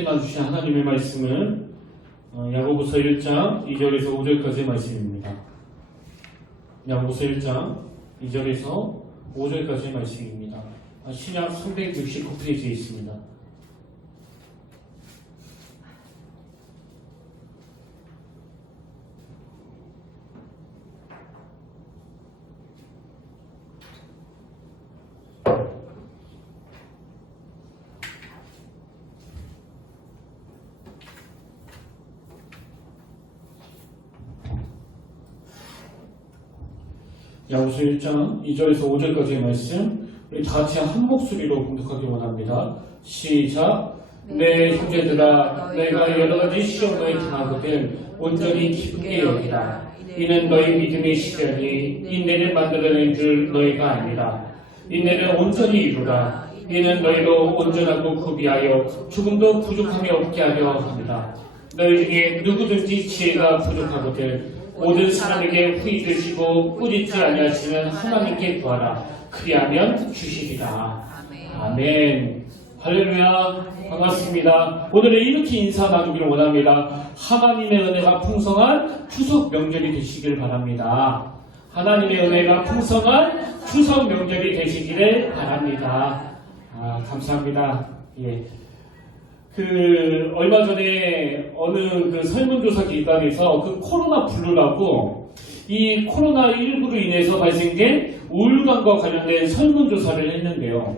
함께 나누신 하나님의 말씀은 야고보서 1장 2절에서 5절까지의 말씀입니다. 야고보서 1장 2절에서 5절까지의 말씀입니다. 신약 369페이지에 있습니다. 야고보서 1장 2절에서 5절까지의 말씀 우리 다 같이 한 목소리로 공독하기 원합니다. 시작. 내 형제들아 내가 여러가지 시험을 당하거든 온전히 기쁘게 여기라. 이는 너희 믿음의 시련이 인내를 만들어낸 줄 너희가 아니라 인내를 온전히 이루라. 이는 너희로 온전하고 구비하여 조금도 부족함이 없게 하려 합니다. 너희 중에 누구든지 지혜가 부족하거든 모든 사람에게 후히 주시고 꾸짖지 아니하시는 하나님께 구하라. 그리하면 주시리라. 아멘. 할렐루야. 반갑습니다. 오늘은 이렇게 인사 나누기를 원합니다. 하나님의 은혜가 풍성한 추석 명절이 되시길 바랍니다. 하나님의 은혜가 풍성한 추석 명절이 되시기를 바랍니다. 감사합니다. 예. 얼마 전에 어느 설문조사 기관에서 코로나 블루라고 이 코로나19로 인해서 발생된 우울감과 관련된 설문조사를 했는데요.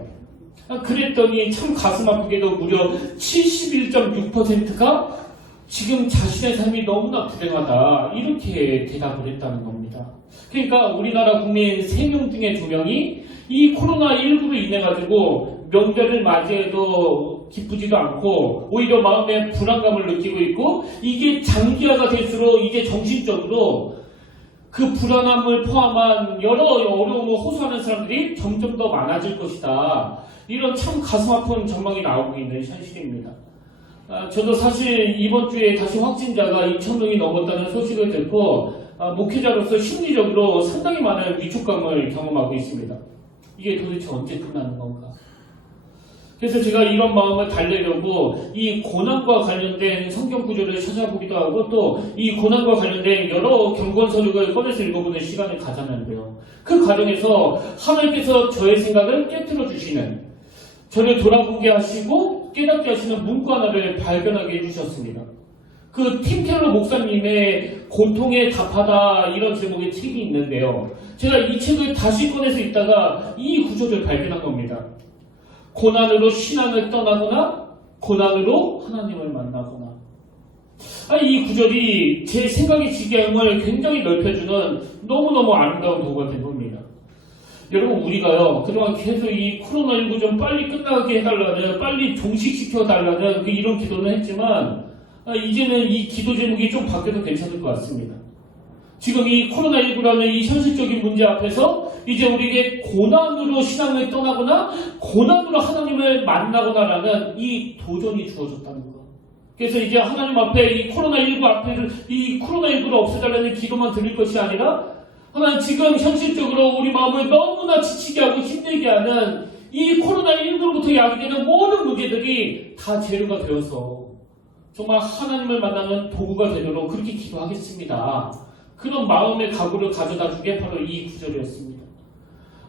그랬더니 참 가슴 아프게도 무려 71.6%가 지금 자신의 삶이 너무나 불행하다 이렇게 대답을 했다는 겁니다. 그러니까 우리나라 국민 3명 중에 2명이 이 코로나19로 인해 가지고 명절을 맞이해도 기쁘지도 않고 오히려 마음에 불안감을 느끼고 있고 이게 장기화가 될수록 이게 정신적으로 그 불안함을 포함한 여러 어려움을 호소하는 사람들이 점점 더 많아질 것이다. 이런 참 가슴 아픈 전망이 나오고 있는 현실입니다. 저도 사실 이번 주에 다시 확진자가 2,000명이 넘었다는 소식을 듣고 목회자로서 심리적으로 상당히 많은 위축감을 경험하고 있습니다. 이게 도대체 언제 끝나는 건가? 그래서 제가 이런 마음을 달래려고 이 고난과 관련된 성경 구절을 찾아보기도 하고 또 이 고난과 관련된 여러 경건서적을 꺼내서 읽어보는 시간을 가졌는데요. 그 과정에서 하나님께서 저의 생각을 깨트려 주시는, 저를 돌아보게 하시고 깨닫게 하시는 문구 하나를 발견하게 해주셨습니다. 팀 켈러 목사님의 고통에 답하다 이런 제목의 책이 있는데요. 제가 이 책을 다시 꺼내서 읽다가 이 구절을 발견한 겁니다. 고난으로 신앙을 떠나거나 고난으로 하나님을 만나거나. 이 구절이 제 생각의 지경을 굉장히 넓혀주는 너무너무 아름다운 도구가 된 겁니다. 여러분 우리가요 그동안 계속 이 코로나19 좀 빨리 끝나게 해달라는 빨리 종식시켜달라는 이런 기도는 했지만 이제는 이 기도 제목이 좀 바뀌어도 괜찮을 것 같습니다. 지금 이 코로나19라는 이 현실적인 문제 앞에서 이제 우리에게 고난으로 신앙을 떠나거나 고난으로 하나님을 만나거나라는 이 도전이 주어졌다는 거. 그래서 이제 하나님 앞에 이 코로나19를 없애달라는 기도만 드릴 것이 아니라 하나님 지금 현실적으로 우리 마음을 너무나 지치게 하고 힘들게 하는 이 코로나19로부터 야기되는 모든 문제들이 다 재료가 되어서 정말 하나님을 만나는 도구가 되도록 그렇게 기도하겠습니다. 그런 마음의 각오를 가져다 주게 바로 이 구절이었습니다.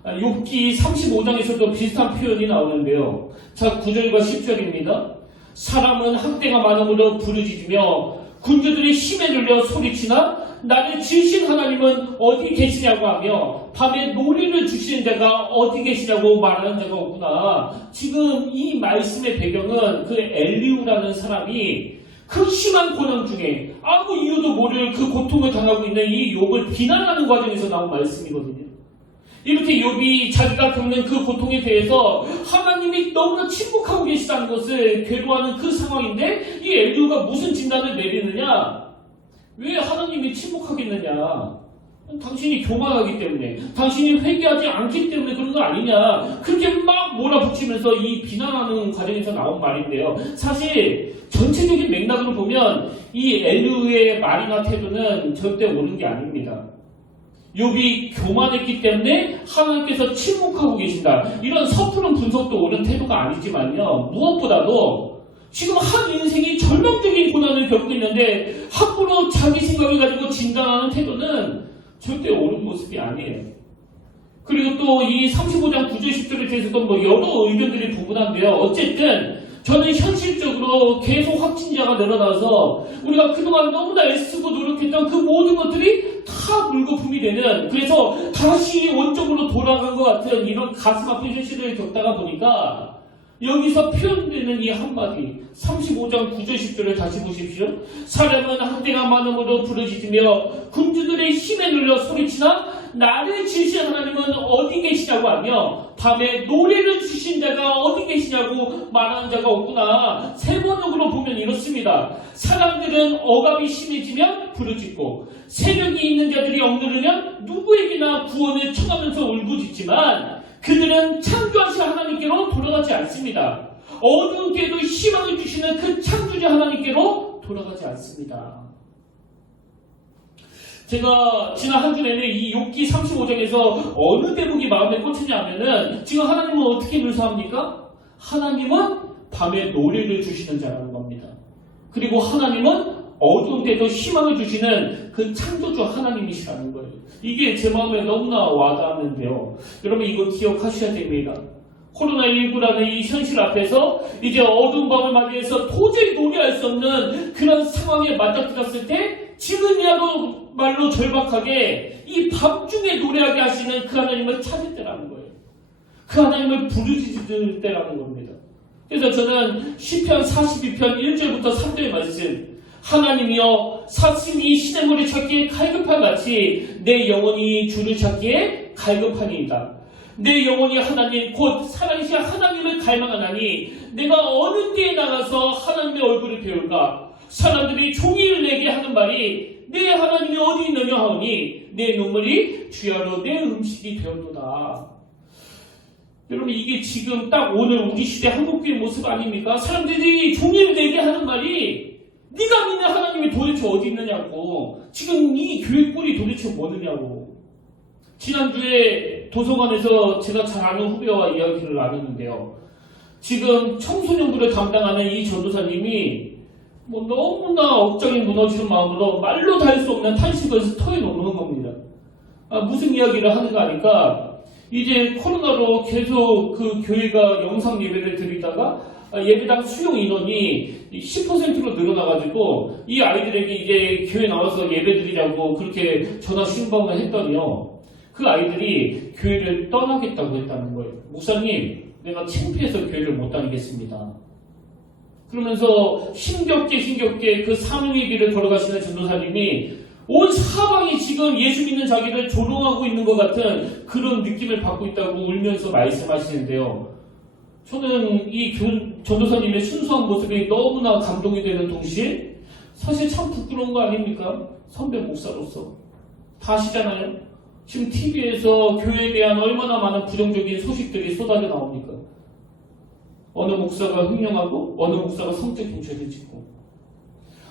욥기 35장에서도 비슷한 표현이 나오는데요. 자, 9절과 10절입니다. 사람은 학대가 많음으로 부르짖으며 군주들이 힘에 눌려 소리치나 나를 지으신 하나님은 어디 계시냐고 하며 밤에 놀이를 주시는 자가 어디 계시냐고 말하는 자가 없구나. 지금 이 말씀의 배경은 엘리후라는 사람이 그 심한 고난 중에 아무 이유도 모를 그 고통을 당하고 있는 이 욥을 비난하는 과정에서 나온 말씀이거든요. 이렇게 욥이 자기가 겪는 그 고통에 대해서 하나님이 너무나 침묵하고 계시다는 것을 괴로워하는 그 상황인데 이 엘리후가 무슨 진단을 내리느냐? 왜 하나님이 침묵하겠느냐? 당신이 교만하기 때문에, 당신이 회개하지 않기 때문에 그런 거 아니냐? 그렇게 막 몰아붙이면서 이 비난하는 과정에서 나온 말인데요. 사실 전체적인 맥락으로 보면 이 엘리후의 말이나 태도는 절대 옳은 게 아닙니다. 욥이 교만했기 때문에 하나님께서 침묵하고 계신다. 이런 섣부른 분석도 옳은 태도가 아니지만요. 무엇보다도 지금 한 인생이 절망적인 고난을 겪고 있는데 함부로 자기 생각을 가지고 진단하는 태도는 절대 옳은 모습이 아니에요. 그리고 또 이 35장 9절 10절에 대해서도 여러 의견들이 부분한데요. 어쨌든 저는 현실적으로 계속 확진자가 늘어나서 우리가 그동안 너무나 애쓰고 노력했던 그 모든 것들이 다 물거품이 되는, 그래서 다시 원점으로 돌아간 것 같은 이런 가슴 아픈 현실을 겪다가 보니까 여기서 표현되는 이 한마디 35장 9절 10절을 다시 보십시오. 사람은 한대가 많음으로 부르짖으며 군주들의 힘에 눌려 소리치나 나를 지으신 하나님은 어디 계시냐고 하며 밤에 노래를 주신 자가 어디 계시냐고 말하는 자가 없구나. 세번역으로 보면 이렇습니다. 사람들은 억압이 심해지면 부르짖고 세력이 있는 자들이 억누르면 누구에게나 구원을 청하면서 울부짖지만 그들은 창조하신 하나님께로 돌아가지 않습니다. 어두운 때에도 희망을 주시는 그 창조자 하나님께로 돌아가지 않습니다. 제가 지난 한 주 내내 이 욥기 35장에서 어느 대목이 마음에 꽂히냐면은 지금 하나님은 어떻게 묘사합니까? 하나님은 밤에 노래를 주시는 자라는 겁니다. 그리고 하나님은 어두운 때도 희망을 주시는 그 창조주 하나님이시라는 거예요. 이게 제 마음에 너무나 와닿았는데요. 여러분 이거 기억하셔야 됩니다. 코로나19라는 이 현실 앞에서 이제 어두운 밤을 맞이해서 도저히 노래할 수 없는 그런 상황에 맞닥뜨렸을 때 지금이라도 말로 절박하게 이 밤중에 노래하게 하시는 그 하나님을 찾을 때라는 거예요. 그 하나님을 부르짖을 때라는 겁니다. 그래서 저는 시편 42편 1절부터 3절 말씀, 하나님이여 사슴이 시냇물을 찾기에 갈급한 같이 내 영혼이 주를 찾기에 갈급하니이다. 내 영혼이 하나님 곧 살아계신 하나님을 갈망하나니 내가 어느 때에 나가서 하나님의 얼굴을 배울까? 사람들이 종일 내게 하는 말이 내 하나님이 어디 있느냐 하오니 내 눈물이 주야로 내 음식이 되었도다. 여러분 이게 지금 딱 오늘 우리 시대 한국교회 모습 아닙니까? 사람들이 종일 내게 하는 말이 네가 믿는 하나님이 도대체 어디 있느냐고, 지금 이 교회 꼴이 도대체 뭐느냐고. 지난주에 도서관에서 제가 잘 아는 후배와 이야기를 나눴는데요. 지금 청소년부를 담당하는 이 전도사님이 너무나 억장이 무너지는 마음으로 말로 다 할 수 없는 탄식을 터여놓는 겁니다. 무슨 이야기를 하는가 하니까 이제 코로나로 계속 그 교회가 영상 예배를 드리다가 예배당 수용 인원이 10%로 늘어나가지고 이 아이들에게 이제 교회 나와서 예배 드리라고 그렇게 전화 신방을 했더니요. 그 아이들이 교회를 떠나겠다고 했다는 거예요. 목사님, 내가 창피해서 교회를 못 다니겠습니다. 그러면서 힘겹게 그 사명의 길을 걸어가시는 전도사님이 온 사방이 지금 예수 믿는 자기를 조롱하고 있는 것 같은 그런 느낌을 받고 있다고 울면서 말씀하시는데요. 저는 이 전도사님의 순수한 모습이 너무나 감동이 되는 동시에 사실 참 부끄러운 거 아닙니까? 선배 목사로서. 다 아시잖아요. 지금 TV에서 교회에 대한 얼마나 많은 부정적인 소식들이 쏟아져 나옵니까? 어느 목사가 횡령하고 어느 목사가 성적 경찰을 짓고,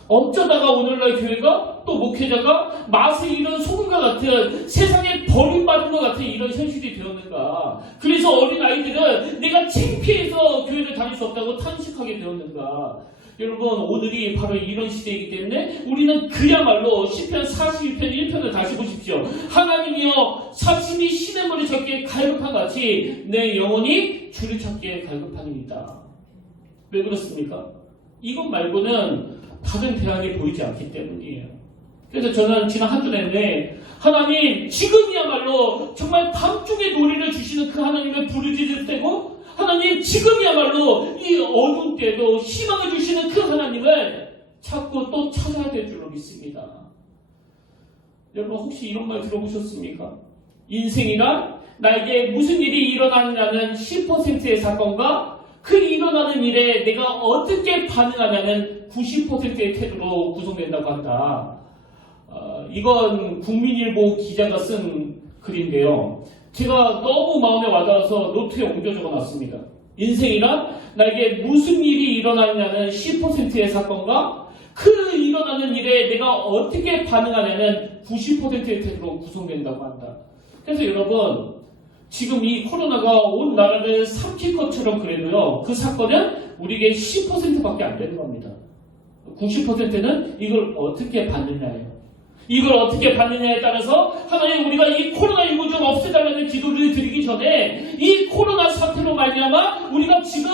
어쩌다가 오늘날 교회가 또 목회자가 맛에 이런 소금과 같은 세상에 버림받은 것 같은 이런 현실이 되었는가? 그래서 어린아이들은 내가 창피해서 교회를 다닐 수 없다고 탄식하게 되었는가? 여러분 오늘이 바로 이런 시대이기 때문에 우리는 그야말로 시편 42편 1편을 다시 보십시오. 하나님이여 사슴이 시냇물을 찾기에 갈급한 같이 내 영혼이 주를 찾기에 갈급하니이다. 왜 그렇습니까? 이것 말고는 다른 대안이 보이지 않기 때문이에요. 그래서 저는 지난 한 주 내내 하나님 지금이야말로 정말 밤중에 노래를 주시는 그 하나님을 부르짖을 때고, 하나님 지금이야말로 이 어두운 때에도 희망을 주시는 그 하나님을 찾고 또 찾아야 될 줄로 믿습니다. 여러분 혹시 이런 말 들어보셨습니까? 인생이란 나에게 무슨 일이 일어나느냐는 10%의 사건과 그 일어나는 일에 내가 어떻게 반응하냐는 90%의 태도로 구성된다고 한다. 이건 국민일보 기자가 쓴 글인데요. 제가 너무 마음에 와닿아서 노트에 옮겨 적어놨습니다. 인생이란 나에게 무슨 일이 일어나느냐는 10%의 사건과 그 일어나는 일에 내가 어떻게 반응하냐는 90%의 태도로 구성된다고 한다. 그래서 여러분 지금 이 코로나가 온 나라를 삼킬 것처럼 그래도요, 그 사건은 우리에게 10%밖에 안 되는 겁니다. 90%는 이걸 어떻게 받느냐예요. 이걸 어떻게 받느냐에 따라서 하나님, 우리가 이 코로나19 좀 없애달라는 기도를 드리기 전에 이 코로나 사태로 말미암아 우리가 지금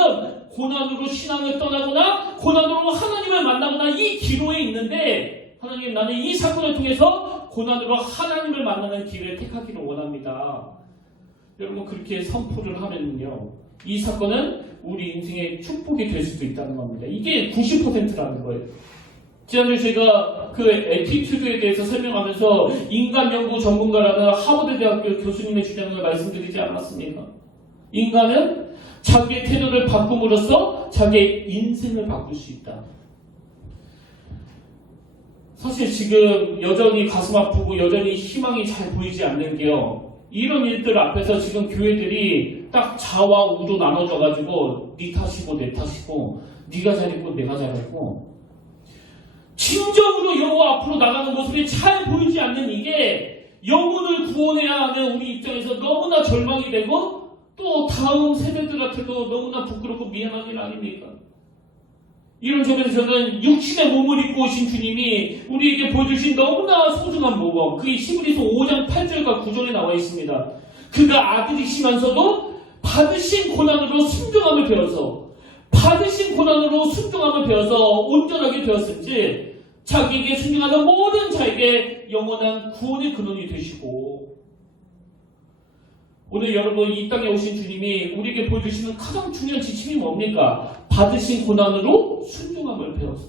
고난으로 신앙을 떠나거나 고난으로 하나님을 만나거나 이 기로에 있는데, 하나님, 나는 이 사건을 통해서 고난으로 하나님을 만나는 길을 택하기를 원합니다. 여러분, 그렇게 선포를 하면요, 이 사건은 우리 인생의 축복이 될 수도 있다는 겁니다. 이게 90%라는 거예요. 지난주에 제가 그 에티튜드에 대해서 설명하면서 인간연구 전문가라는 하버드대학교 교수님의 주장을 말씀드리지 않았습니까? 인간은 자기의 태도를 바꿈으로써 자기의 인생을 바꿀 수 있다. 사실 지금 여전히 가슴 아프고 여전히 희망이 잘 보이지 않는 게요, 이런 일들 앞에서 지금 교회들이 딱 좌와 우로 나눠져가지고 네 탓이고 내 탓이고 네가 잘했고 내가 잘했고 진정으로 여호와 앞으로 나가는 모습이 잘 보이지 않는 이게 영혼을 구원해야 하는 우리 입장에서 너무나 절망이 되고 또 다음 세대들한테도 너무나 부끄럽고 미안한 일 아닙니까? 이런 점에서 저는 육신의 몸을 입고 오신 주님이 우리에게 보여주신 너무나 소중한 모범, 그게 히브리서 5장 8절과 9절에 나와 있습니다. 그가 아들이시면서도 받으신 고난으로 순종함을 배워서 온전하게 되었은지 자기에게 순종하는 모든 자에게 영원한 구원의 근원이 되시고, 오늘 여러분 이 땅에 오신 주님이 우리에게 보여주시는 가장 중요한 지침이 뭡니까? 받으신 고난으로 순종함을 배워서.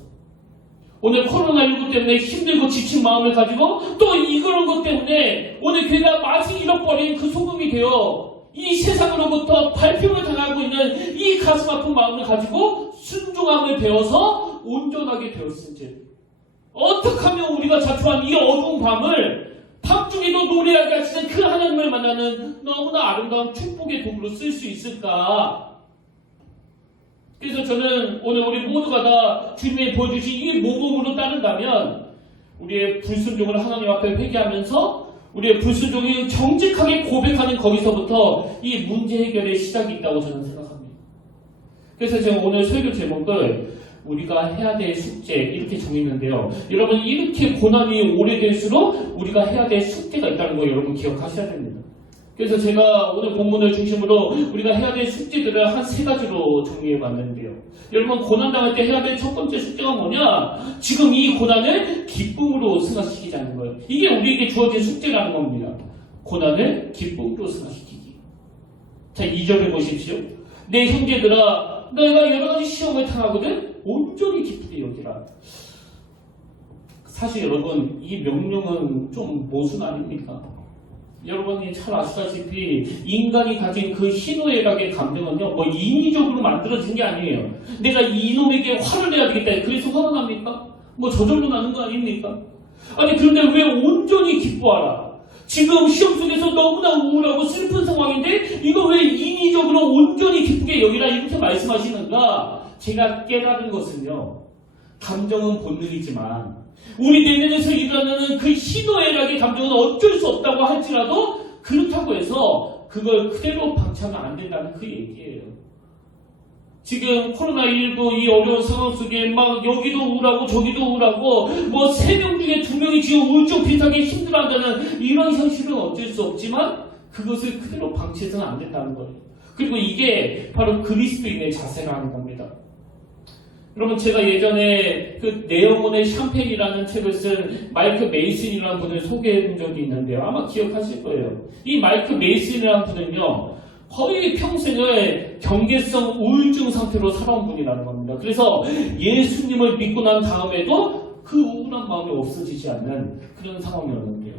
오늘 코로나19 때문에 힘들고 지친 마음을 가지고 또 이런 것 때문에 오늘 교회가 마치 잃어버린 그 소금이 되어 이 세상으로부터 발표를 당하고 있는 이 가슴 아픈 마음을 가지고 순종함을 배워서 온전하게 되었을지, 어떻게 하면 우리가 자초한 이 어두운 밤을 밤중에도 노래하게 하시는 그 하나님을 만나는 너무나 아름다운 축복의 도구로 쓸 수 있을까? 그래서 저는 오늘 우리 모두가 다 주님이 보여주신 이 모범으로 따른다면 우리의 불순종을 하나님 앞에 회개하면서 우리의 불순종이 정직하게 고백하는 거기서부터 이 문제 해결의 시작이 있다고 저는 생각합니다. 그래서 제가 오늘 설교 제목을 우리가 해야 될 숙제 이렇게 정했는데요. 여러분, 이렇게 고난이 오래될수록 우리가 해야 될 숙제가 있다는 거 여러분 기억하셔야 됩니다. 그래서 제가 오늘 본문을 중심으로 우리가 해야 될 숙제들을 한 3가지로 정리해봤는데요. 여러분, 고난당할 때 해야 될 첫 번째 숙제가 뭐냐? 지금 이 고난을 기쁨으로 승화시키자는 거예요. 이게 우리에게 주어진 숙제라는 겁니다. 고난을 기쁨으로 승화시키기. 자, 2절을 보십시오. 내 형제들아, 내가 여러 가지 시험을 당하거든 온전히 기쁘게 여기라. 사실 여러분, 이 명령은 좀 모순 아닙니까? 여러분이 잘 아시다시피 인간이 가진 그 희노애락의 감정은요, 뭐 인위적으로 만들어진 게 아니에요. 내가 이놈에게 화를 내야 되겠다, 그래서 화가 납니까? 뭐 저절로 나는 거 아닙니까? 아니, 그런데 왜 온전히 기뻐하라? 지금 시험 속에서 너무나 우울하고 슬픈 상황인데 이거 왜 인위적으로 온전히 기쁘게 여기라 이렇게 말씀하시는가? 제가 깨달은 것은요, 감정은 본능이지만 우리 내면에서 일어나는 그 희노애락의 감정은 어쩔 수 없다고 할지라도 그렇다고 해서 그걸 그대로 방치하면 안 된다는 그 얘기예요. 지금 코로나19 이 어려운 상황 속에 막 여기도 우울하고 저기도 우울하고 뭐 3명 중에 2명이 지금 우울증 비슷하게 힘들어한다는 이런 현실은 어쩔 수 없지만 그것을 그대로 방치해서는 안 된다는 거예요. 그리고 이게 바로 그리스도인의 자세라는 겁니다. 여러분, 제가 예전에 그 내 영혼의 샴페인이라는 책을 쓴 마이크 메이슨이라는 분을 소개해 본 적이 있는데요. 아마 기억하실 거예요. 이 마이크 메이슨이라는 분은요, 거의 평생을 경계성 우울증 상태로 살아온 분이라는 겁니다. 그래서 예수님을 믿고 난 다음에도 그 우울한 마음이 없어지지 않는 그런 상황이었는데요.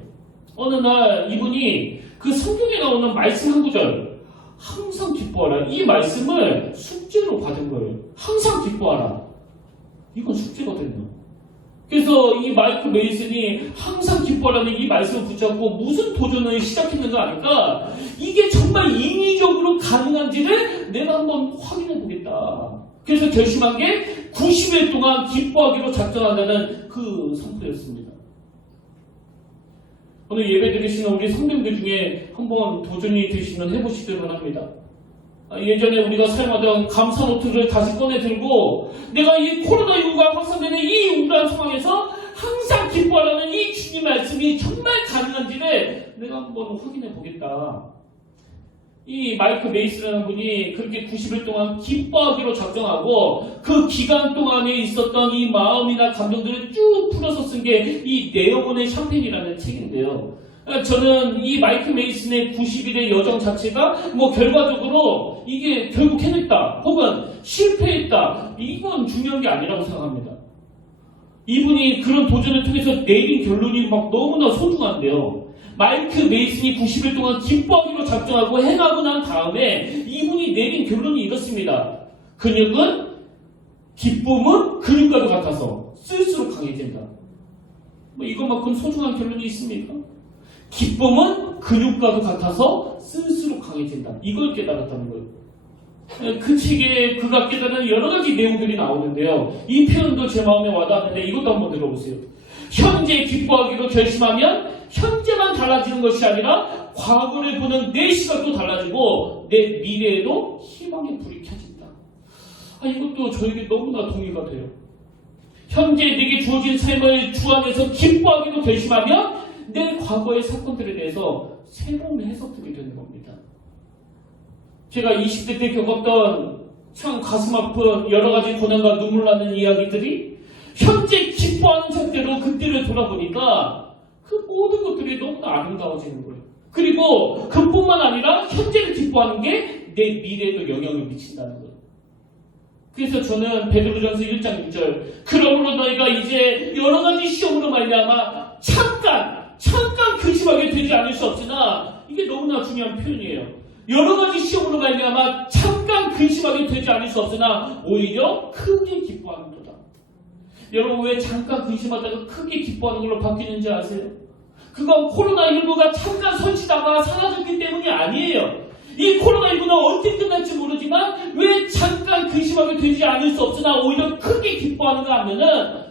어느 날 이분이 그 성경에 나오는 말씀 한 구절, 항상 기뻐하라, 이 말씀을 숙제로 받은 거예요. 항상 기뻐하라. 이건 숙제거든요. 그래서 이 마이크 메이슨이 항상 기뻐하라는 이 말씀을 붙잡고 무슨 도전을 시작했는가 하니까 이게 정말 인위적으로 가능한지를 내가 한번 확인해 보겠다. 그래서 결심한 게 90일 동안 기뻐하기로 작정한다는 그 선포였습니다. 오늘 예배 드리시는 우리 성도님들 중에 한번 도전이 되시면 해보시기를 바랍니다. 예전에 우리가 사용하던 감사 노트를 다시 꺼내 들고 내가 이 코로나19가 확산되는 이 우울한 상황에서 항상 기뻐하라는 이 주님 말씀이 정말 가능한지를 내가 한번 확인해 보겠다. 이 마이크 메이스라는 분이 그렇게 90일 동안 기뻐하기로 작정하고 그 기간 동안에 있었던 이 마음이나 감정들을 쭉 풀어서 쓴 게 이 내 영혼의 샴페인이라는 책인데요. 저는 이 마이크 메이슨의 90일의 여정 자체가 결과적으로 이게 결국 해냈다 혹은 실패했다 이건 중요한 게 아니라고 생각합니다. 이분이 그런 도전을 통해서 내린 결론이 너무나 소중한데요. 마이크 메이슨이 90일 동안 기뻐하기로 작정하고 행하고 난 다음에 이분이 내린 결론이 이렇습니다. 기쁨은 근육과도 같아서 쓸수록 강해진다. 이것만큼 소중한 결론이 있습니까? 기쁨은 근육과도 같아서 쓸수록 강해진다. 이걸 깨달았다는 거예요. 그 책에 그가 깨달은 여러 가지 내용들이 나오는데요. 이 표현도 제 마음에 와닿았는데 이것도 한번 들어보세요. 현재 기뻐하기로 결심하면 현재만 달라지는 것이 아니라 과거를 보는 내 시각도 달라지고 내 미래에도 희망의 불이 켜진다. 이것도 저에게 너무나 동의가 돼요. 현재 내게 주어진 삶을 주 안에서 기뻐하기로 결심하면 내 과거의 사건들에 대해서 새로운 해석들이 되는 겁니다. 제가 20대 때 겪었던 참 가슴 아픈 여러 가지 고난과 눈물 나는 이야기들이 현재 기뻐하는 상태로 그때를 돌아보니까 그 모든 것들이 너무나 아름다워지는 거예요. 그리고 그뿐만 아니라 현재를 기뻐하는 게 내 미래에도 영향을 미친다는 거예요. 그래서 저는 베드로전서 1장 6절 그러므로 너희가 이제 여러 가지 시험으로 말미암아 잠깐 근심하게 되지 않을 수 없으나 이게 너무나 중요한 표현이에요. 여러 가지 시험으로 말미암아 잠깐 근심하게 되지 않을 수 없으나 오히려 크게 기뻐하는 도다. 여러분 왜 잠깐 근심하다가 크게 기뻐하는 걸로 바뀌는지 아세요? 그건 코로나19가 잠깐 설치다가 사라졌기 때문이 아니에요. 이 코로나19는 언제 끝날지 모르지만 왜 잠깐 근심하게 되지 않을 수 없으나 오히려 크게 기뻐하는가 하면은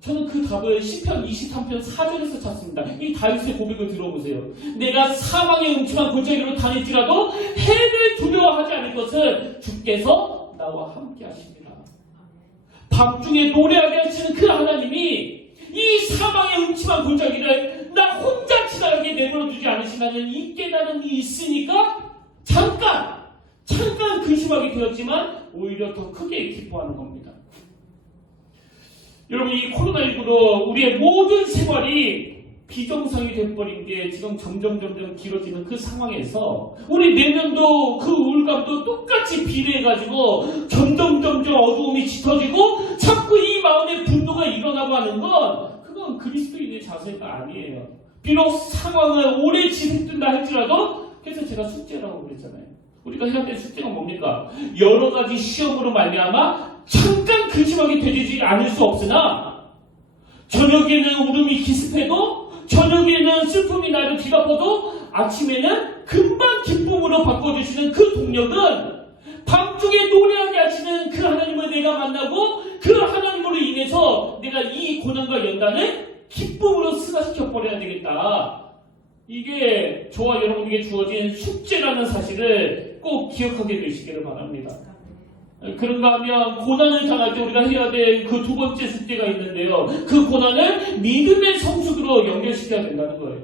저는 그 답을 시편 23편 4절에서 찾습니다. 이 다윗의 고백을 들어보세요. 내가 사망의 음침한 골짜기로 다닐지라도 해를 두려워하지 않을 것을 주께서 나와 함께 하시리라. 밤중에 노래하게 하시는 그 하나님이 이 사망의 음침한 골짜기를 나 혼자 지나가게 내버려두지 않으시라는 이 깨달음이 있으니까 잠깐 근심하게 되었지만 오히려 더 크게 기뻐하는 겁니다. 여러분 이 코로나19로 우리의 모든 생활이 비정상이 돼버린 게 지금 점점 길어지는 그 상황에서 우리 내면도 그 우울감도 똑같이 비례해가지고 점점 어두움이 짙어지고 자꾸 이 마음의 분노가 일어나고 하는 건 그건 그리스도인의 자세가 아니에요. 비록 상황을 오래 지속된다 할지라도 그래서 제가 숙제라고 그랬잖아요. 우리가 해야 될 숙제가 뭡니까? 여러 가지 시험으로 말미암아 잠깐 근심하게 되지 않을 수 없으나 저녁에는 울음이 기습해도 저녁에는 슬픔이 나를 뒤덮어도 아침에는 금방 기쁨으로 바꿔주시는 그 동력은 밤중에 노래하게 하시는 그 하나님을 내가 만나고 그 하나님으로 인해서 내가 이 고난과 연단을 기쁨으로 승화시켜버려야 되겠다. 이게 저와 여러분에게 주어진 숙제라는 사실을 꼭 기억하게 되시기를 바랍니다. 그런가 하면 고난을 당할 때 우리가 해야 될 그 두 번째 숙제가 있는데요. 그 고난을 믿음의 성숙으로 연결시켜야 된다는 거예요.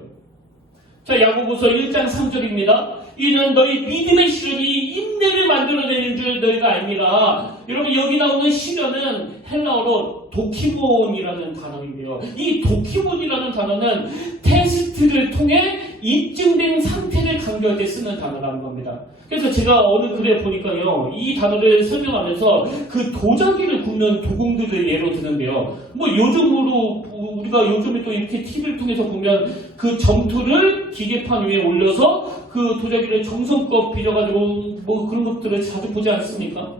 자, 야고보서 1장 3절입니다. 이는 너희 믿음의 시련이 인내를 만들어내는 줄 너희가 압니다. 여러분 여기 나오는 시련은 헬라어로 도키몬이라는 단어인데요. 이 도키몬이라는 단어는 테스트를 통해 입증된 상태를 강조할 때 쓰는 단어라는 겁니다. 그래서 제가 어느 글에 보니까요, 이 단어를 설명하면서 그 도자기를 굽는 도공들을 예로 드는데요. 요즘으로 우리가 요즘에 또 이렇게 TV를 통해서 보면 그 점토를 기계판 위에 올려서 그 도자기를 정성껏 빚어가지고 그런 것들을 자주 보지 않습니까?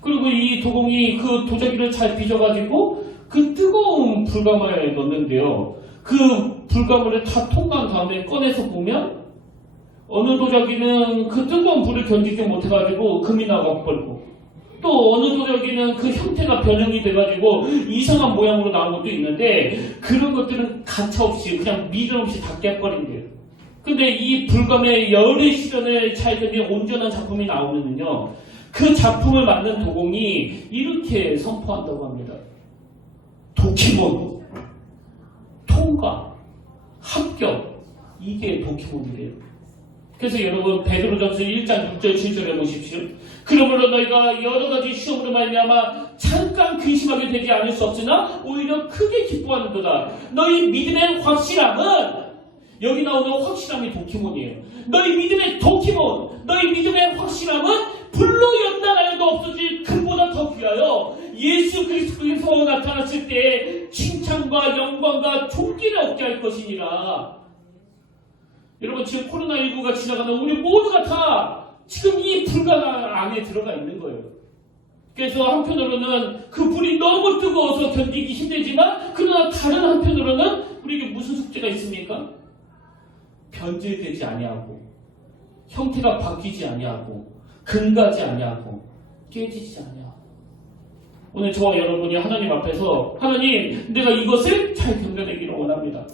그리고 이 도공이 그 도자기를 잘 빚어가지고 그 뜨거운 불가마에 넣는데요. 그 불가마를 다 통과한 다음에 꺼내서 보면 어느 도자기는 그 뜨거운 불을 견디지 못해가지고 금이 나가버리고 또 어느 도자기는 그 형태가 변형이 돼가지고 이상한 모양으로 나온 것도 있는데 그런 것들은 가차없이 그냥 미련 없이 다 깨버린대요. 근데 이 불감의 열의 시련을 잘 견딘 온전한 작품이 나오면은요, 그 작품을 만든 도공이 이렇게 선포한다고 합니다. 도키몬, 통과, 합격, 이게 도키몬이래요. 그래서 여러분 베드로전서 1장 6절 7절에 보십시오. 그러므로 너희가 여러 가지 시험으로 말미암아 잠깐 근심하게 되지 않을 수 없으나 오히려 크게 기뻐하는도다. 너희 믿음의 확실함은, 여기 나오는 확실함이 도키몬이에요. 너희 믿음의 도키몬, 너희 믿음의 확실함은 불로 연단하여도 없어질 금보다 더 귀하여 예수 그리스도께서 나타났을 때 칭찬과 영광과 존귀를 얻게 할 것이니라. 여러분, 지금 코로나19가 지나가면 우리 모두가 다 지금 이 불가능 안에 들어가 있는 거예요. 그래서 한편으로는 그 불이 너무 뜨거워서 견디기 힘들지만, 그러나 다른 한편으로는 우리에게 무슨 숙제가 있습니까? 변질되지 아니하고, 형태가 바뀌지 아니하고, 금가지 아니하고, 깨지지 아니하고. 오늘 저와 여러분이 하나님 앞에서, 하나님, 내가 이것을 잘 견뎌내기를 원합니다.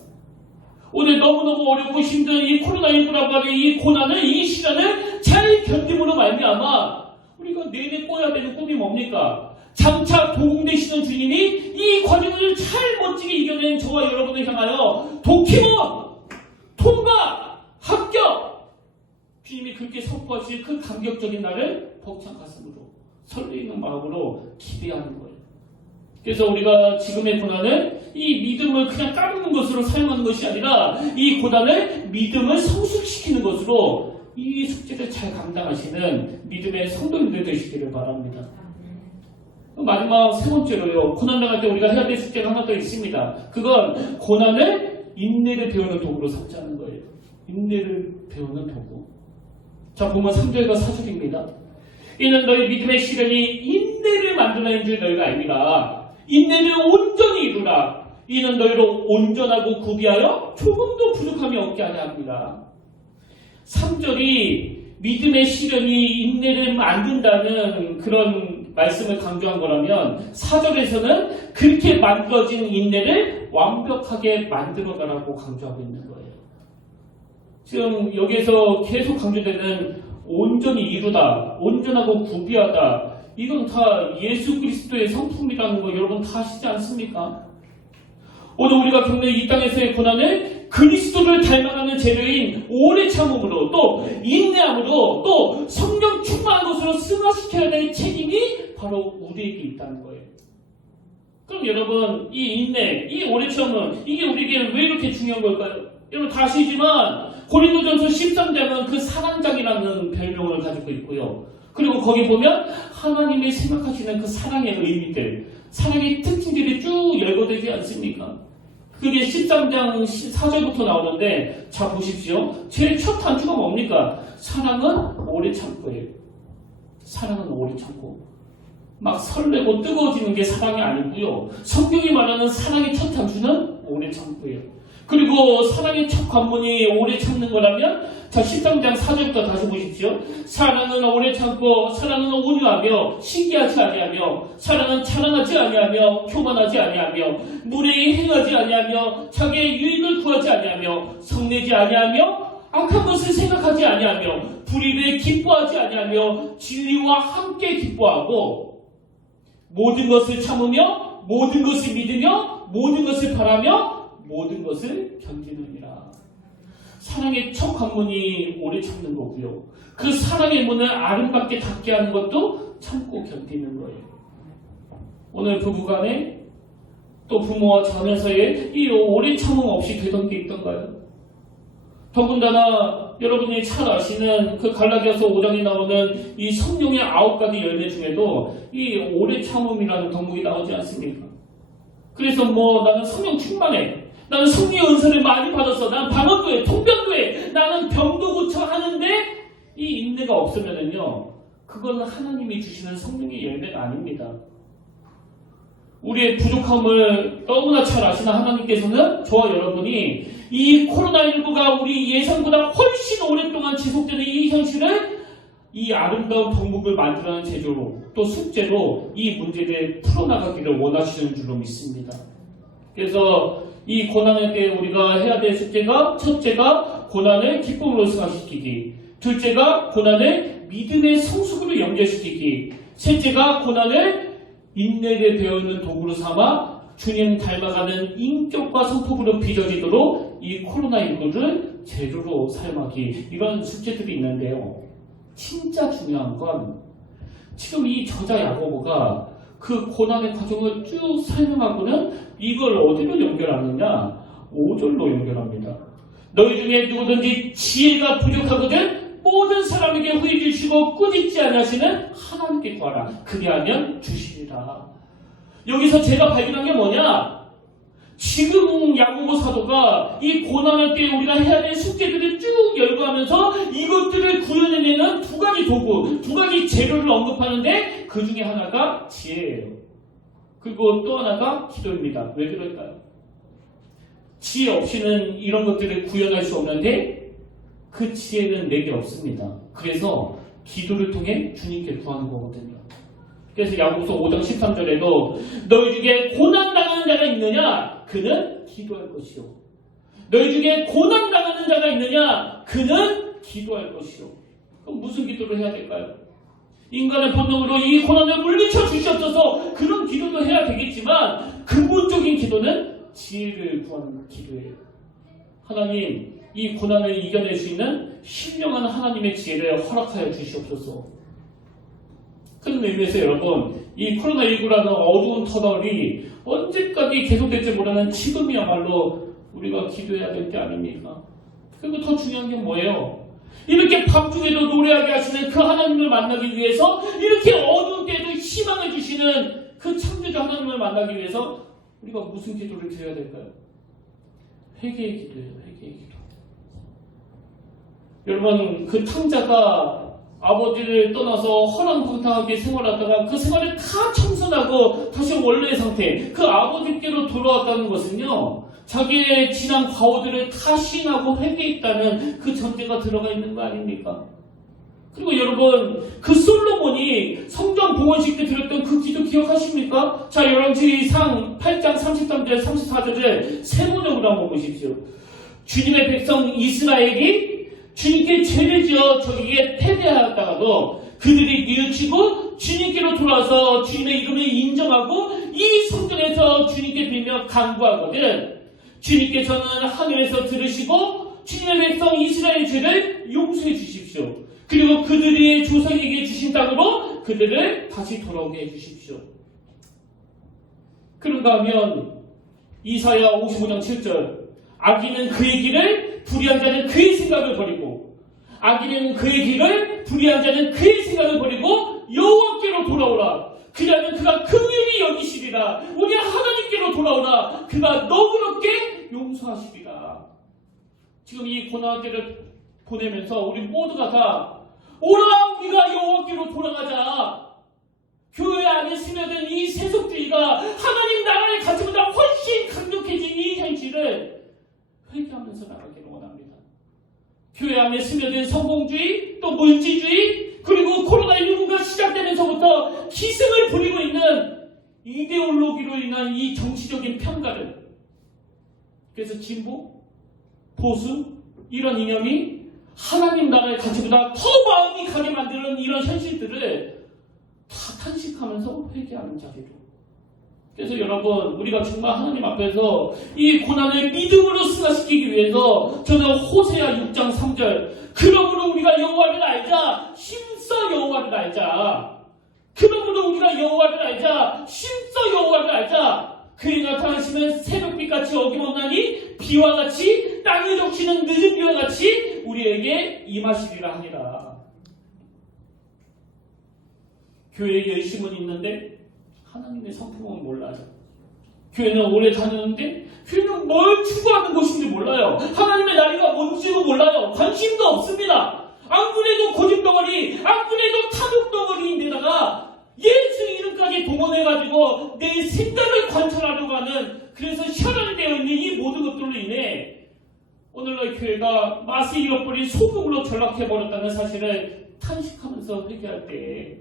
오늘 너무너무 어렵고 힘든 이 코로나19라고 하는 이 고난을, 이 시간을 잘 견딤으로 말미암아 우리가 내내 꿔야 되는 꿈이 뭡니까? 장차 도공되시는 주님이 이 과정을 잘 멋지게 이겨낸 저와 여러분을 향하여 도키몬, 통과, 합격, 주님이 그렇게 선포하실 그 감격적인 날을 벅찬 가슴으로, 설레이는 마음으로 기대하는 거예요. 그래서 우리가 지금의 고난을 이 믿음을 그냥 까르는 것으로 사용하는 것이 아니라 이 고난을 믿음을 성숙시키는 것으로 이 숙제를 잘 감당하시는 믿음의 성도님들 되시기를 바랍니다. 마지막 세 번째로요, 고난 당할 때 우리가 해야 될 숙제가 하나 더 있습니다. 그건 고난을 인내를 배우는 도구로 삼자는 거예요. 인내를 배우는 도구. 자, 보면 3절과 4절입니다. 이는 너희 믿음의 시련이 인내를 만들어낸 줄 너희가 알미라. 인내를 온전히 이루라. 이는 너희로 온전하고 구비하여 조금도 부족함이 없게 하려 합니다. 3절이 믿음의 시련이 인내를 만든다는 그런 말씀을 강조한 거라면, 4절에서는 그렇게 만들어진 인내를 완벽하게 만들어가라고 강조하고 있는 거예요. 지금 여기에서 계속 강조되는 온전히 이루다, 온전하고 구비하다, 이건 다 예수 그리스도의 성품이라는 거 여러분 다 아시지 않습니까? 오늘 우리가 겪는 이 땅에서의 고난을 그리스도를 닮아가는 재료인 오래 참음으로, 또 인내함으로, 또 성령 충만한 것으로 승화시켜야 될 책임이 바로 우리에게 있다는 거예요. 그럼 여러분, 이 인내, 이 오래 참음, 이게 우리에게 왜 이렇게 중요한 걸까요? 여러분 다 아시지만 고린도전서 13장은 그 사랑장이라는 별명을 가지고 있고요. 그리고 거기 보면 하나님이 생각하시는 그 사랑의 의미들, 사랑의 특징들이 쭉 열거되지 않습니까? 그게 13장 4절부터 나오는데, 자 보십시오. 제일 첫 단추가 뭡니까? 사랑은 오래 참고예요. 사랑은 오래 참고. 막 설레고 뜨거워지는 게 사랑이 아니고요. 성경이 말하는 사랑의 첫 단추는 오래 참고예요. 그리고 사랑의 첫 관문이 오래 참는 거라면, 자 13장 4절부터 다시 보십시오. 사랑은 오래 참고, 사랑은 온유하며 시기하지 아니하며, 사랑은 자랑하지 아니하며 교만하지 아니하며, 무례히 행하지 아니하며, 자기의 유익을 구하지 아니하며, 성내지 아니하며, 악한 것을 생각하지 아니하며, 불의를 기뻐하지 아니하며, 진리와 함께 기뻐하고, 모든 것을 참으며, 모든 것을 믿으며, 모든 것을 바라며, 모든 것을 견디느니라. 사랑의 첫 관문이 오래 참는 거고요. 그 사랑의 문을 아름답게 닫게 하는 것도 참고 견디는 거예요. 오늘 부부간에, 또 부모와 자녀 사이에 이 오래 참음 없이 되던 게 있던가요? 더군다나 여러분이 잘 아시는 그 갈라디아서 5장에 나오는 이 성령의 9가지 열매 중에도 이 오래 참음이라는 덕목이 나오지 않습니까? 그래서 나는 성령 충만해, 나는 성령의 은사를 많이 받았어, 나는 방언도 해, 통변도 해, 나는 병도 고쳐 하는데 이 인내가 없으면은요, 그건 하나님이 주시는 성령의 열매가 아닙니다. 우리의 부족함을 너무나 잘 아시는 하나님께서는 저와 여러분이 이 코로나19가 우리 예상보다 훨씬 오랫동안 지속되는 이 현실을 이 아름다운 덕목을 만들어내는 제조로, 또 숙제로 이 문제를 풀어나가기를 원하시는 줄로 믿습니다. 그래서 이 고난의 때 우리가 해야 될 숙제가, 첫째가 고난을 기쁨으로 승화시키기. 둘째가 고난을 믿음의 성숙으로 연결시키기. 셋째가 고난을 인내를 배우는 도구로 삼아 주님 닮아가는 인격과 성품으로 빚어지도록 이 코로나19를 재료로 사용하기. 이런 숙제들이 있는데요. 진짜 중요한 건 지금 이 저자 야고보가 그 고난의 과정을 쭉 설명하고는 이걸 어디로 연결하느냐? 5절로 연결합니다. 너희 중에 누구든지 지혜가 부족하거든 모든 사람에게 후히 주시고 꾸짖지 아니하시는 하나님께 구하라. 그리하면 주시리라. 여기서 제가 발견한 게 뭐냐? 지금 야고보 사도가 이 고난할 때 우리가 해야 될 숙제들을 쭉 열거하면서 이것들을 구현해내는 두 가지 도구, 두 가지 재료를 언급하는데 그 중에 하나가 지혜예요. 그리고 또 하나가 기도입니다. 왜 그럴까요? 지혜 없이는 이런 것들을 구현할 수 없는데 그 지혜는 내게 없습니다. 그래서 기도를 통해 주님께 구하는 거거든요. 그래서 야고보서 5장 13절에도 너희 중에 고난당하는 자가 있느냐? 그는 기도할 것이요. 너희 중에 고난당하는 자가 있느냐? 그는 기도할 것이요. 그럼 무슨 기도를 해야 될까요? 인간의 본능으로 이 고난을 물리쳐 주시옵소서 그런 기도도 해야 되겠지만 근본적인 기도는 지혜를 구하는 기도예요. 하나님, 이 고난을 이겨낼 수 있는 신령한 하나님의 지혜를 허락하여 주시옵소서. 그런 의미에서 여러분, 이 코로나19라는 어두운 터널이 언제까지 계속될지 모르는 지금이야말로 우리가 기도해야 될 때 아닙니까? 그리고 더 중요한 게 뭐예요? 이렇게 밤중에도 노래하게 하시는 그 하나님을 만나기 위해서 이렇게 어두운 때에도 희망을 주시는 그 창조자 하나님을 만나기 위해서 우리가 무슨 기도를 드려야 될까요? 회개의 기도예요. 회개의 기도. 여러분, 그 탕자가 아버지를 떠나서 허랑방탕하게 생활하다가 그 생활을 다 청산하고 다시 원래의 상태, 그 아버지께로 돌아왔다는 것은요, 자기의 지난 과오들을 다 시인하고 회개했다는 그 전제가 들어가 있는 거 아닙니까? 그리고 여러분, 그 솔로몬이 성전 봉헌식 때 드렸던 그 기도 기억하십니까? 자, 열왕기상 8장 33절 34절을 세번역으로 한번 보십시오. 주님의 백성 이스라엘이 주님께 죄를 지어 저에게 패배하였다가도 그들이 뉘우치고 주님께로 돌아와서 주님의 이름을 인정하고 이 성전에서 주님께 빌며 간구하거든 주님께서는 하늘에서 들으시고 주님의 백성 이스라엘 죄를 용서해 주십시오. 그리고 그들의 조상에게 주신 땅으로 그들을 다시 돌아오게 해주십시오. 그런가 하면 이사야 55장 7절 악인은 그의 길을 불의한 자는 그의 생각을 버리고 악인은 그의 길을 불의한 자는 그의 생각을 버리고 여호와께로 돌아오라. 그리하면 그가 긍휼히 여기시리라. 우리 하나님께로 돌아오라. 그가 너그럽게 용서하시리라. 지금 이 고난의 때를 보내면서 우리 모두가 다 오라 우리가 여호와께로 돌아가자. 교회 안에 스며든 이 세속주의가 하나님 나라의 가치보다 훨씬 강력해진 이 현실을 회개하면서 나가기를 원합니다. 교회 안에 스며든 성공주의, 또 물질주의, 그리고 코로나19가 시작되면서부터 기승을 부리고 있는 이데올로기로 인한 이 정치적인 편가를, 그래서 진보, 보수 이런 이념이 하나님 나라의 가치보다 더 마음이 가게 만드는 이런 현실들을 다 탄식하면서 회개하는 자리로. 그래서 여러분, 우리가 정말 하나님 앞에서 이 고난을 믿음으로 승화시키기 위해서 저는 호세아 6장 3절 그러므로 우리가 여호와를 알자 힘써 여호와를 알자. 그러므로 우리가 여호와를 알자 힘써 여호와를 알자. 그의 나타나시면 새벽빛같이 어김없나니 비와 같이 땅에 적시는 늦은 비와 같이 우리에게 임하시리라 하니라. 교회에 열심은 있는데 하나님의 성품은 몰라요. 교회는 오래 다니는데 교회는 뭘 추구하는 것인지 몰라요. 하나님의 나라가 뭔지도 몰라요. 관심도 없습니다. 안 그래도 고집덩어리, 안 그래도 탐욕덩어리인데다가 예수 이름까지 동원해가지고 내 생각을 관찰하려고 하는, 그래서 혈안이 되어 있는 이 모든 것들로 인해 오늘날 교회가 맛을 잃어버린 소금으로 전락해버렸다는 사실을 탄식하면서 회개할 때,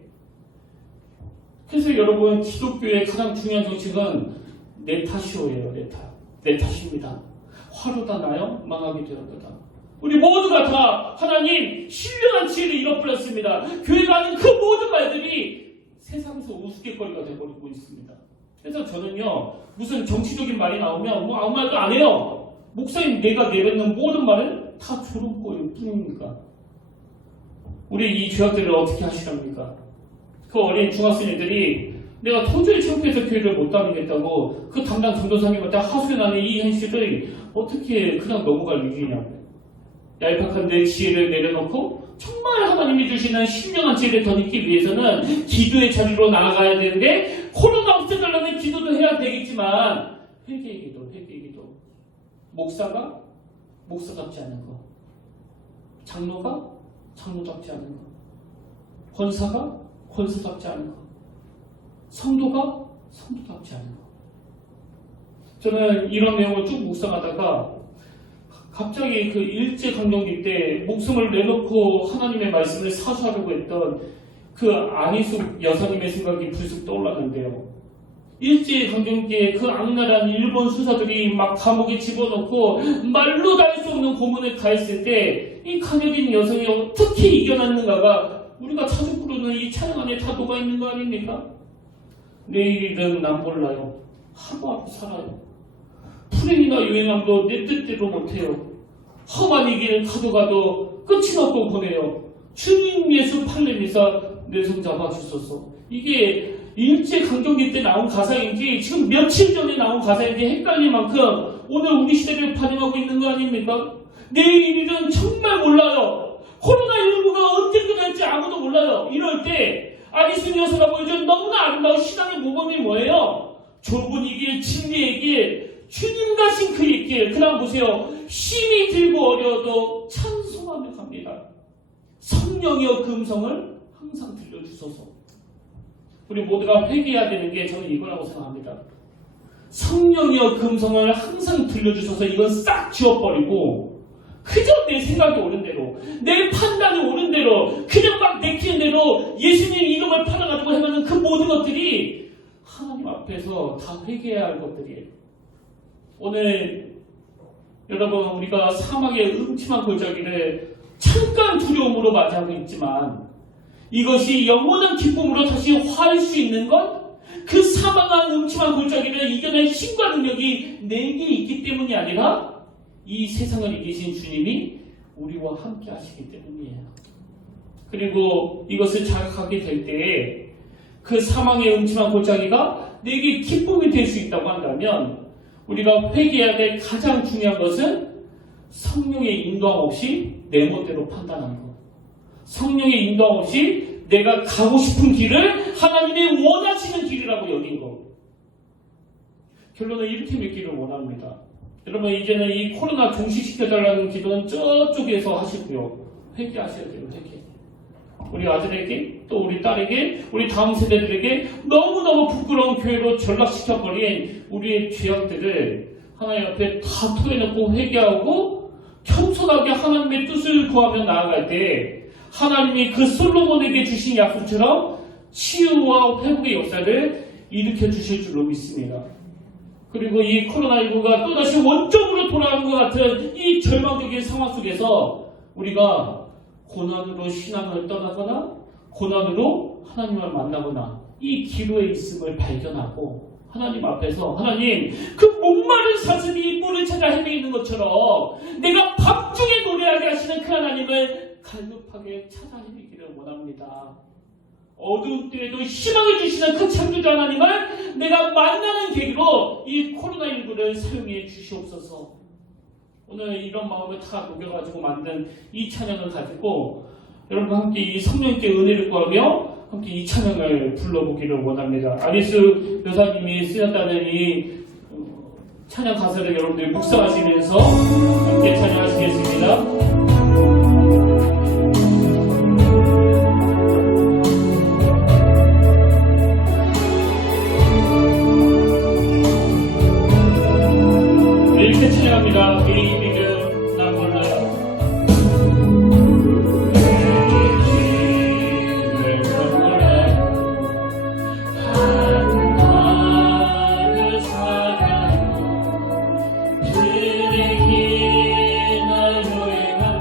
그래서 여러분, 기독교의 가장 중요한 정책은 내 탓이오예요. 내 탓입니다. 화로다 나요 망하게 되었다. 우리 모두가 다 하나님 신령한 지혜를 잃어버렸습니다. 교회가 하는 그 모든 말들이 세상에서 우스갯거리가 되어버리고 있습니다. 그래서 저는요, 무슨 정치적인 말이 나오면 뭐 아무 말도 안 해요. 목사님 내가 내뱉는 모든 말은 다 좋은 뿐입니까? 우리 이 죄악들을 어떻게 하시랍니까? 그 어린 중학생들이 내가 도저히 창피해서 교회를 못 다니겠다고 그 담당 전도사님한테 하소연하는 이 현실을 어떻게 그냥 넘어갈 일이냐고요. 얄팍한 내 지혜를 내려놓고 정말 하나님이 주시는 신령한 지혜를 더 잊기 위해서는 기도의 자리로 나아가야 되는데, 코로나 없애달라는 기도도 해야 되겠지만 회개의 기도. 목사가 목사답지 않은 거, 장로가 장로답지 않은 거, 권사가 권사답지 않은 거, 성도가 성도답지 않은 거. 저는 이런 내용을 쭉 묵상하다가 갑자기 그 일제강점기 때 목숨을 내놓고 하나님의 말씀을 사수하려고 했던 그 안희숙 여사님의 생각이 불쑥 떠올랐는데요. 일제강점기에 그 악랄한 일본 수사들이 막 감옥에 집어넣고 말로 다 할 수 없는 고문을 가했을 때 이 가녀린 여성이 어떻게 이겨났는가가 우리가 자주 부르는 이 찬양 안에 다 녹아 있는 거 아닙니까? 내일은 난 몰라요. 하루하루 살아요. 불행이나 유행함도 내 뜻대로 못해요. 험한 이 길을 가져가도 끝이 없고 보내요. 주님 예수 팔레미사 내 손 잡아주소서. 이게 일제강점기 때 나온 가사인지 지금 며칠 전에 나온 가사인지 헷갈릴 만큼 오늘 우리 시대를 반영하고 있는 거 아닙니까? 내일 일은 정말 몰라요. 코로나19가 언제 끝날지 아무도 몰라요. 이럴 때 안희숙 여사가 보여준 너무나 아름다운 신앙의 모범이 뭐예요? 좁은 이 길, 진리의 길, 주님 가신 그의 길. 그 다음 보세요. 힘이 들고 어려워도 찬송하며 갑니다. 성령이여 그 음성을 항상 들려주소서. 우리 모두가 회개해야 되는 게 저는 이거라고 생각합니다. 성령이여 그 음성을 항상 들려주셔서 이건 싹 지워버리고 그저 내 생각이 옳은 대로, 내 판단이 옳은 대로, 그냥 막 내키는 대로 예수님 이름을 팔아가지고 해가는 그 모든 것들이 하나님 앞에서 다 회개해야 할 것들이에요. 오늘 여러분, 우리가 사망의 음침한 골짜기를 잠깐 두려움으로 맞이하고 있지만 이것이 영원한 기쁨으로 다시 화할 수 있는 것, 그 사망한 음침한 골짜기를 이겨낼 힘과 능력이 내게 있기 때문이 아니라 이 세상을 이기신 주님이 우리와 함께 하시기 때문이에요. 그리고 이것을 자각하게 될 때에 그 사망의 음침한 골짜기가 내게 기쁨이 될 수 있다고 한다면 우리가 회개해야 될 가장 중요한 것은 성령의 인도함 없이 내 멋대로 판단하는 것. 성령의 인도함 없이 내가 가고 싶은 길을 하나님이 원하시는 길이라고 여긴 것. 결론은 이렇게 맺기를 원합니다. 여러분, 이제는 이 코로나 종식시켜달라는 기도는 저쪽에서 하시고요. 회개하셔야 돼요. 회개. 우리 아들에게, 또 우리 딸에게, 우리 다음 세대들에게 너무너무 부끄러운 교회로 전락시켜버린 우리의 죄악들을 하나님 앞에 다 토해놓고 회개하고 겸손하게 하나님의 뜻을 구하며 나아갈 때 하나님이 그 솔로몬에게 주신 약속처럼 치유와 회복의 역사를 일으켜 주실 줄로 믿습니다. 그리고 이 코로나19가 또다시 원점으로 돌아가는 것 같은 이 절망적인 상황 속에서 우리가 고난으로 신앙을 떠나거나 고난으로 하나님을 만나거나 이 기로에 있음을 발견하고 하나님 앞에서 하나님, 그 목마른 사슴이 물을 찾아 헤매이는 것처럼 내가 밤중에 노래하게 하시는 그 하나님을 갈급하게 찾아 헤매기를 원합니다. 어두운 때에도 희망을 주시는 그 창조자 하나님을 내가 만나는 계기로 이 코로나19를 사용해 주시옵소서. 오늘 이런 마음을 다 녹여가지고 만든 이 찬양을 가지고 여러분 함께 이 성령께 은혜를 구하며 함께 이 찬양을 불러보기를 원합니다. 안희숙 여사님이 쓰였다는 이 찬양 가사를 여러분들이 묵상하시면서 함께 찬양하시겠습니다. 이렇게 찬양합니다. 내 이름은 난 몰라요. 날 여행하며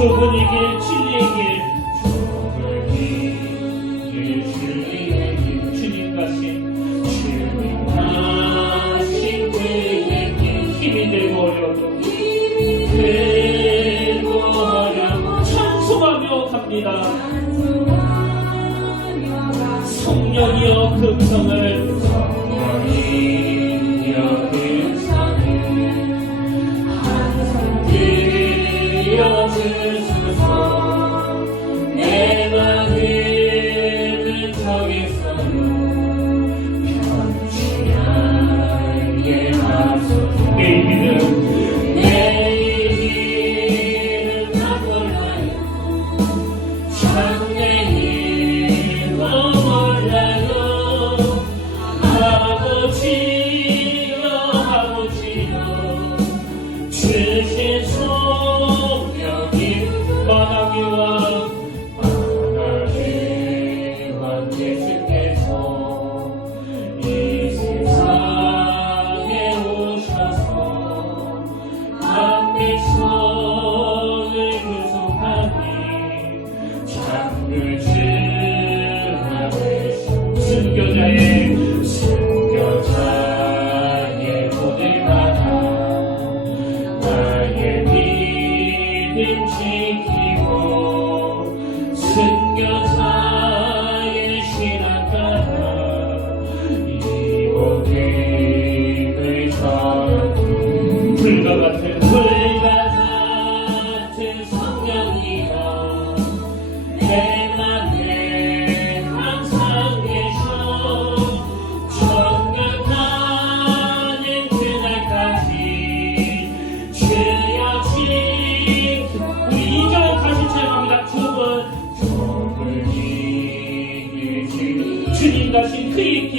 좁은 이 길, 진리의 길, 좁은 이 길, 진리의 길, 주님 가신 그의 길, 힘이 되고 어려도 찬송하며 갑니다. 성령이여 금성을 들려주소서. 내 마음은 정했어요. 변치 않게 하소서. 내 이름 다 몰라요. 참 내 이름 몰라요. 아버지여 아버지여 주신 성령님 만왕의 왕 예수께서 이 세상에 오셔서 한 백성을 구속하니 순교자의 본을 받아 나의 믿음 지키고 순교자의 신앙 따라 이 복음을 전하리. 불과 같은 성령이여 내 맘에 항상 계셔. 정결하는 그날까지 주여 지켜. 우리 2절 다시 찬양합니다. 좁은 이 길, 주님 가신 그의 길,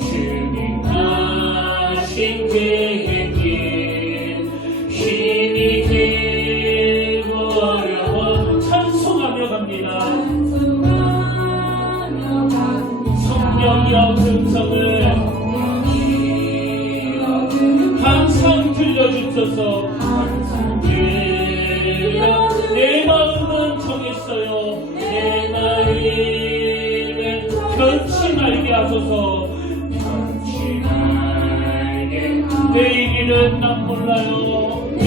주님 가신 그의 길, 힘이 길고 어려워도 찬송하며 갑니다. 성령이여 금성을 항상 들려주소서. 내 마음은 정했어요. 내 마음은 변치 말게 하소서. 변치 말게. 내 길은 난 몰라요. 내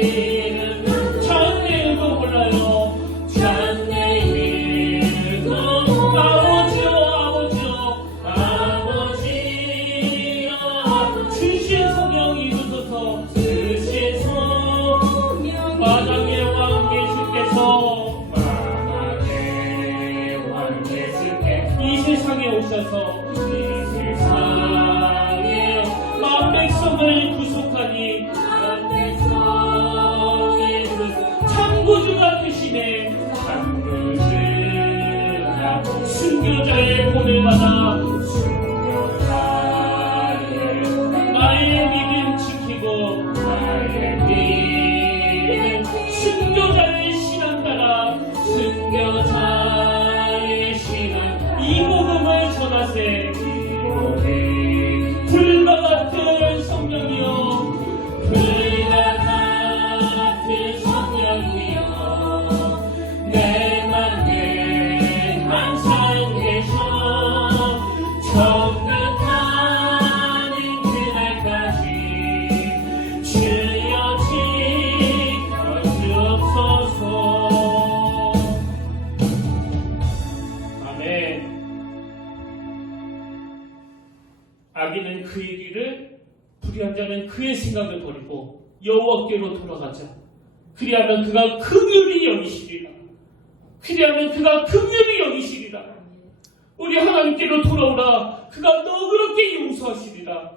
길은 장래도 몰라요. 장래일도 아버지여 주신 성령 이루소서. 주신 성령 만왕의 왕 예수께서 이 세상에 오셔서 이 세상에 만 백성을 구속하니 참구주가 되시네. 순교자의 본을 받아 나의 믿음 지키고 나의 믿음 순교자의 신앙 따라 순교자의 신앙 이 복음을 전하세. 불과 같은 성령이여 불과 같은 성령이여 내 맘에 항상 계셔. 정결하는 그날까지 주여 지켜주옵소서. 아멘. 악인은 그의 길을, 불의한 자는 그의 생각을 버리고 여호와께로 돌아가자. 그리하면 그가 긍휼히 여기시리라. 그리하면 그가 긍휼히 여기시리라. 우리 하나님께로 돌아오라. 그가 너그럽게 용서하시리라.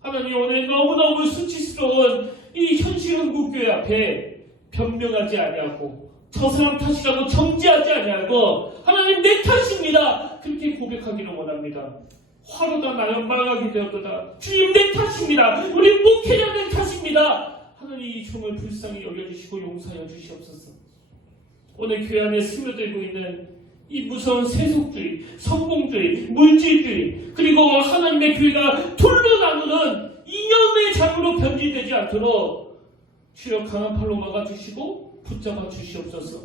하나님, 오늘 너무너무 수치스러운 이 현실 한국교회 앞에 변명하지 아니하고 저 사람 탓이라고 정죄하지 아니하고 하나님 내 탓입니다 그렇게 고백하기를 원합니다. 화로다 나연 망하게 되었도다. 주님 내 탓입니다. 우리 목회자의 탓입니다. 하나님 이 종을 불쌍히 여겨주시고 용서하여 주시옵소서. 오늘 교회 안에 스며들고 있는 이 무서운 세속주의, 성공주의, 물질주의, 그리고 하나님의 교회가 둘로 나누는 이념의 장으로 변질되지 않도록 주여 강한 팔로 막아주시고 붙잡아 주시옵소서.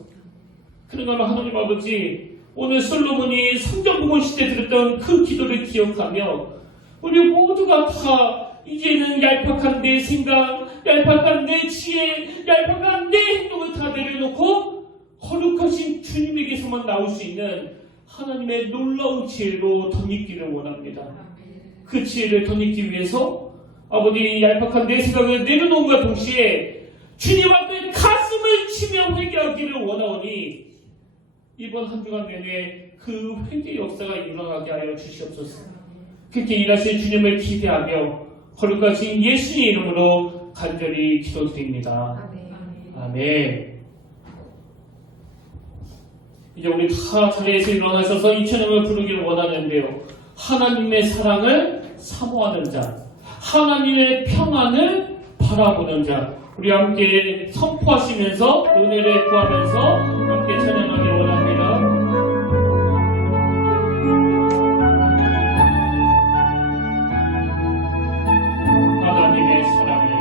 그러나 하나님 아버지, 오늘 솔로몬이 성전복원 시대 들었던 그 기도를 기억하며 우리 모두가 다 이제는 얄팍한 내 생각, 얄팍한 내 지혜, 얄팍한 내 행동을 다 내려놓고 거룩하신 주님에게서만 나올 수 있는 하나님의 놀라운 지혜로 덧입기를 원합니다. 그 지혜를 덧입기 위해서 아버지, 얄팍한 내 생각을 내려놓음과 동시에 주님 앞에 가슴을 치며 회개하기를 원하오니 이번 한 주간 내내 그 회개 역사가 일어나게 하여 주시옵소서. 그렇게 일하실 주님을 기대하며 거룩하신 예수의 이름으로 간절히 기도드립니다. 아멘. 이제 우리 다 자리에서 일어나셔서 이 찬양을 부르기를 원하는데요. 하나님의 사랑을 사모하는 자, 하나님의 평안을 바라보는 자, 우리 함께 선포하시면서 은혜를 구하면서 함께 찬양하기 원합니다. 하나님의 사랑을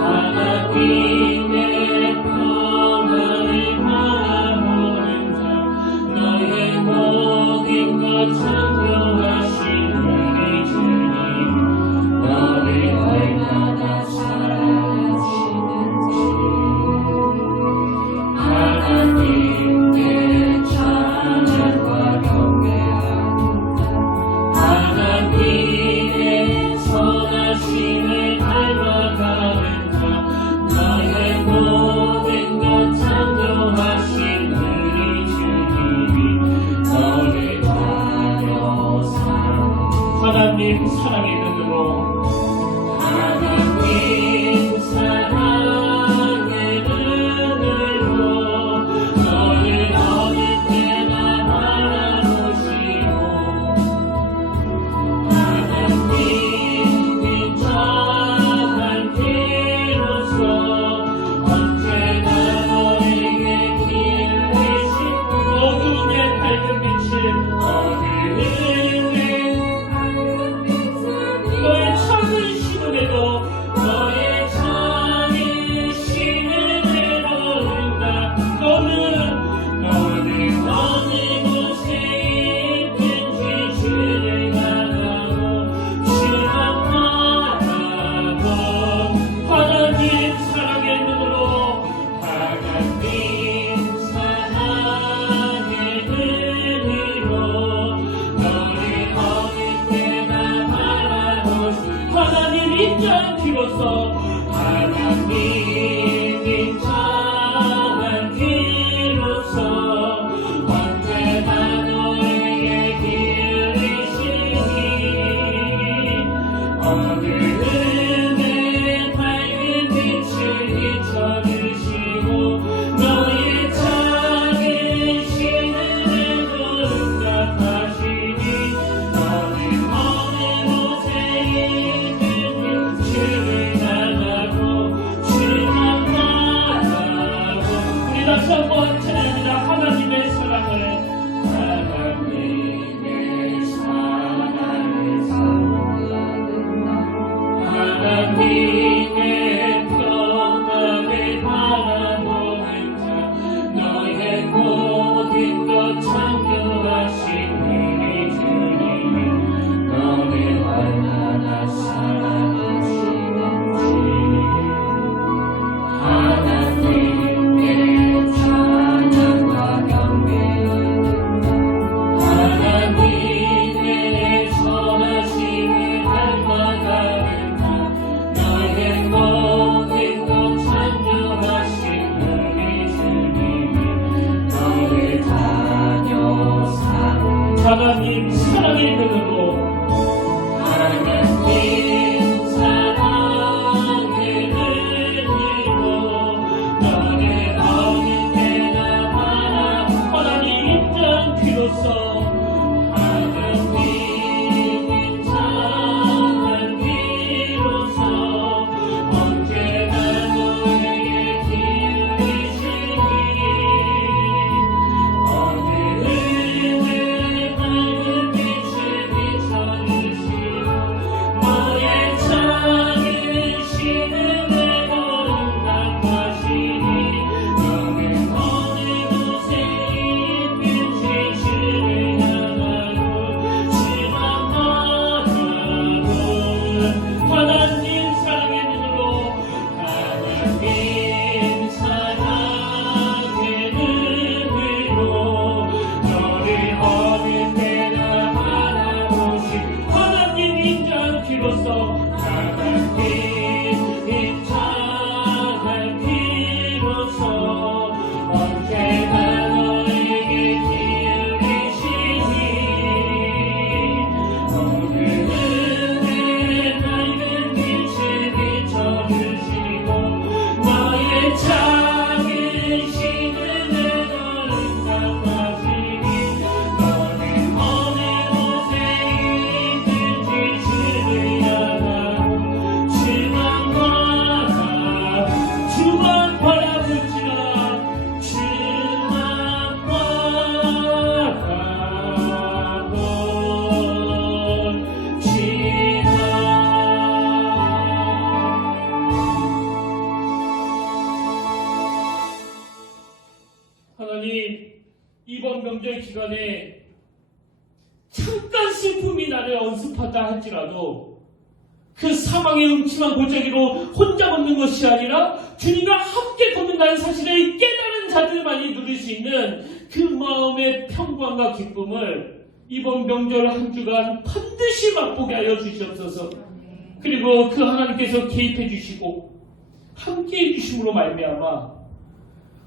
하나님의 평안을 바라보는 자, 너의 모든 것 창조하신 우리 주님, 너를 얼마나 사랑하시는지. 하나님께 찬양과 경배하는 자, 하나님의 선하심을 닮아가는 자, 너의 모든 것 창조하신 우리 주님이 너를 다녀 하나님 사랑의 눈으로, 하나님 사랑의 눈으로 너를 어느 때나 바라보시고, 하나님 인정한 길로서 언제나 너에게 길을 내시고 어둠의 밝은 빛을 너의 슬픔이 나를 언습하다 할지라도 그 사망의 음침한 골짜기로 혼자 걷는 것이 아니라 주님과 함께 걷는다는 사실을 깨달은 자들만이 누릴 수 있는 그 마음의 평강과 기쁨을 이번 명절 한 주간 반드시 맛보게 하여 주시옵소서. 그리고 그 하나님께서 개입해 주시고 함께 해주심으로 말미암아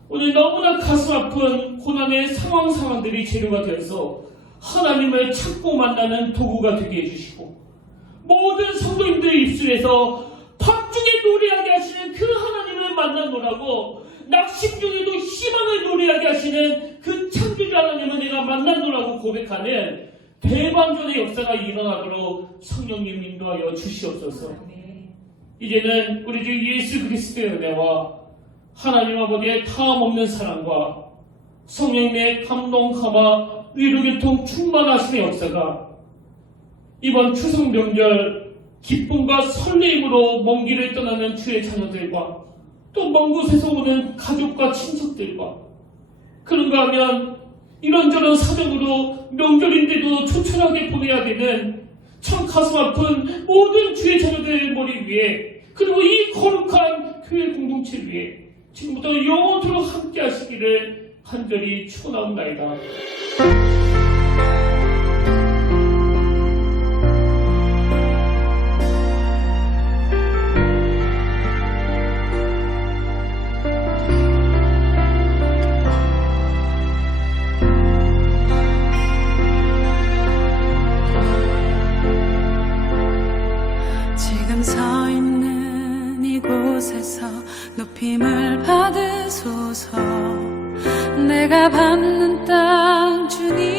오늘 너무나 가슴 아픈 고난의 상황들이 재료가 되어서 하나님을 찾고 만나는 도구가 되게 해주시고 모든 성도님들의 입술에서 밤중에 노래하게 하시는 그 하나님을 만나노라고 낙심 중에도 희망을 노래하게 하시는 그 창조주 하나님을 내가 만나노라고 고백하는 대반전의 역사가 일어나도록 성령님 인도하여 주시옵소서. 이제는 우리 주 예수 그리스도의 은혜와 하나님 아버지의 다함없는 사랑과 성령님의 감동, 감화, 위로, 교통, 충만하심의 역사가 이번 추석 명절 기쁨과 설레임으로 먼 길을 떠나는 주의 자녀들과 또 먼 곳에서 오는 가족과 친척들과 그런가 하면 이런저런 사정으로 명절인데도 초췌하게 보내야 되는 참 가슴 아픈 모든 주의 자녀들의 머리 위에 그리고 이 거룩한 교회 공동체 위에 지금부터 영원토록 함께 하시기를 간절히 축원하옵나이다. 지금 서 있는 이곳에서 높임을 받으소서. 내가 받는 땅 주님